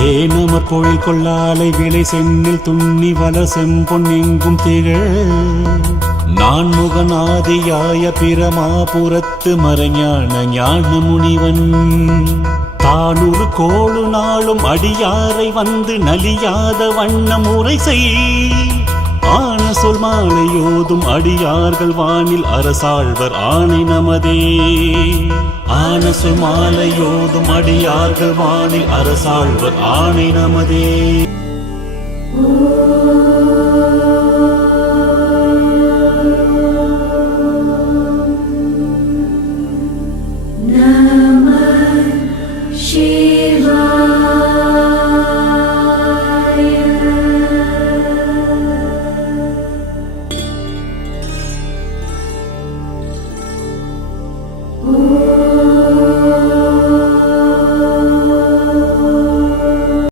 தேனமர் கோயில் கொள்ளாலை விளை சென்னில் துண்ணி வள செம்பொன் எங்கும் திகழ் நான் முகநாதியாய பிரமாபுரத்து மறைஞான ஞான முனிவன் தானூறு கோளு நாளும் அடியாரை வந்து நலியாத வண்ணம் உரை செய் ஆன சொல் மாலையோதும் அடியார்கள் வானில் அரசாழ்வர் ஆணை நமதே ஆன சொல் மாலையோதும் அடியார்கள் வானில் அரசாழ்வர் ஆணை நமதே.